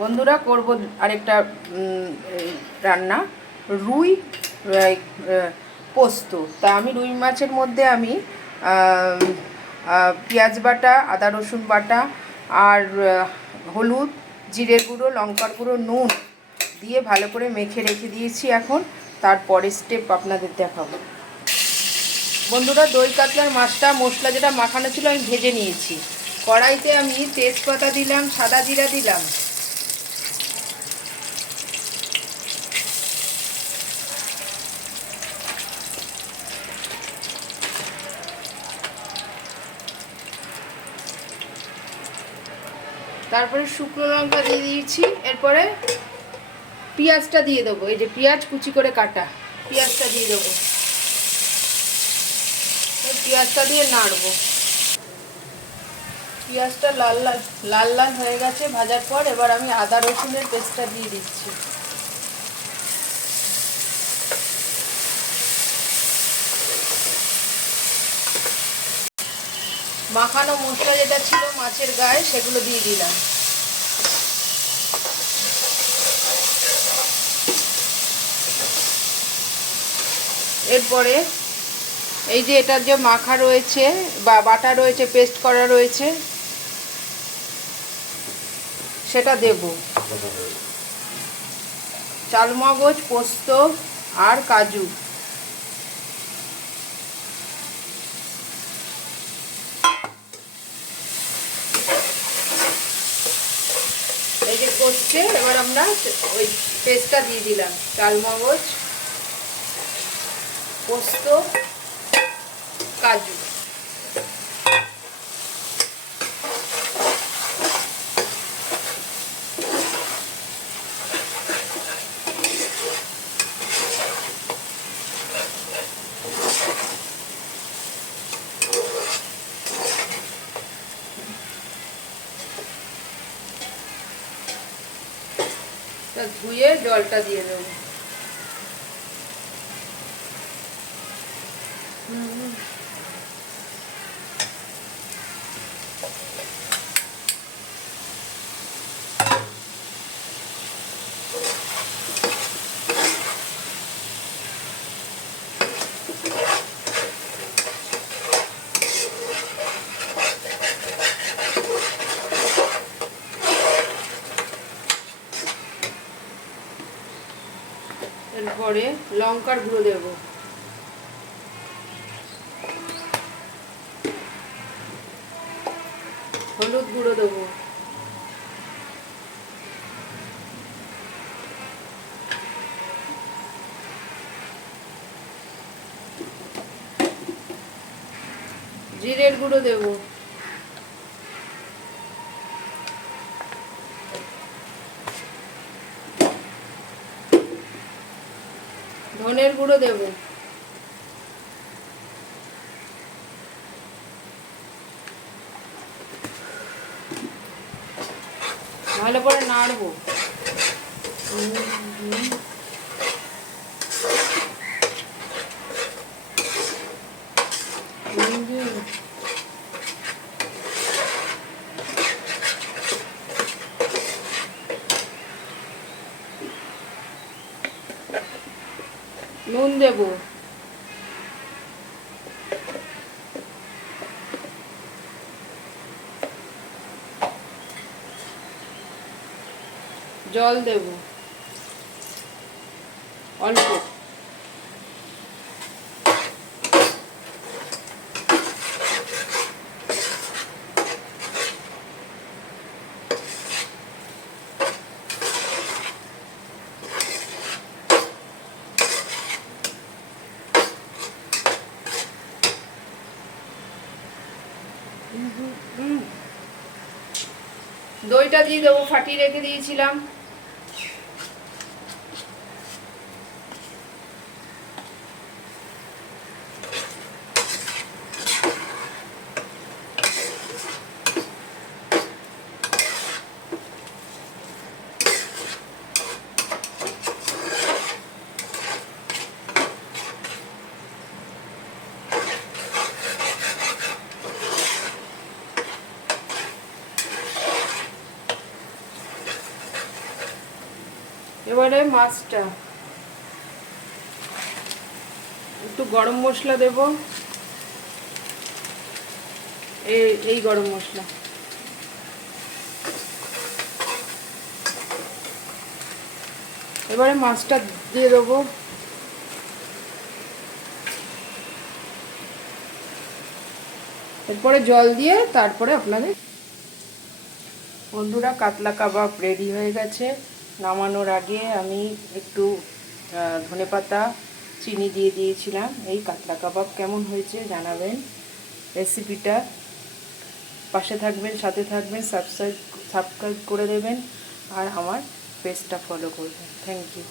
বন্ধুরা করব আরেকটা রান্না, রুই পোস্ত। তা আমি রুই মাছের মধ্যে আমি পেঁয়াজ বাটা, আদা রসুন বাটা আর হলুদ, জিরের গুঁড়ো, লঙ্কার গুঁড়ো, নুন দিয়ে ভালো করে মেখে রেখে দিয়েছি। এখন তারপরে স্টেপ আপনাদের দেখাবো। বন্ধুরা, দই কাতলার মাছটা মশলা যেটা মাখানো ছিল আমি ভেজে নিয়েছি। কড়াইতে আমি তেজপাতা দিলাম, সাদা জিরা দিলাম, তারপরে শুকনো লঙ্কা দিয়ে দিয়েছি। এরপরে পেঁয়াজটা দিয়ে দেবো, এই যে পেঁয়াজ কুচি করে কাটা পেঁয়াজটা দিয়ে দেবো। পেঁয়াজটা দিয়ে নাড়বো। পেঁয়াজটা লাল লাল লাল লাল হয়ে গেছে ভাজার পর। এবার আমি আদা রসুনের পেস্টটা দিয়ে দিচ্ছি। মাখানো মশলা যেটা ছিল মাছের গায়ে সেগুলো দিয়ে দিলাম। এরপরে এই যে এটার যে মাখা রয়েছে বা বাটা রয়েছে, পেস্ট করা রয়েছে, সেটা দেব। চালমগজ, পোস্ত আর কাজু। এই যে করছে, এবার আমরা ওই পেস্টটা দিয়ে দিলাম। চালমগজ, পোস্ত, কাজু। ধুয়ে জলটা দিয়ে দেবো। এরপরে লঙ্কার গুঁড়ো দেব, হলুদ গুঁড়ো দেবো, জিরের গুঁড়ো দেব, ধনের গুঁড়ো দেব, ভালো করে নাড়বো। নুন দেব, জল দেব অল্প। দইটা দিয়ে দেবো, ফাটিয়ে রেখে দিয়েছিলাম। এবারে মাছটা একটু গরম মশলা দেব, এই গরম মশলা, এবারে মাছটা দিয়ে দেবো। এরপরে জল দিয়ে তারপরে আপনাদের বন্ধুরা কাতলা কাবাব রেডি হয়ে গেছে। নামানোর আগে আমি একটু ধনেপাতা চিনি দিয়ে দিয়েছিলাম। এই কাতলা কাবাব কেমন হয়েছে জানাবেন। রেসিপিটা পাশে থাকবেন, সাথে থাকবেন, সাবস্ক্রাইব করে দেবেন আর আমার পেজটা ফলো করবেন। Thank you.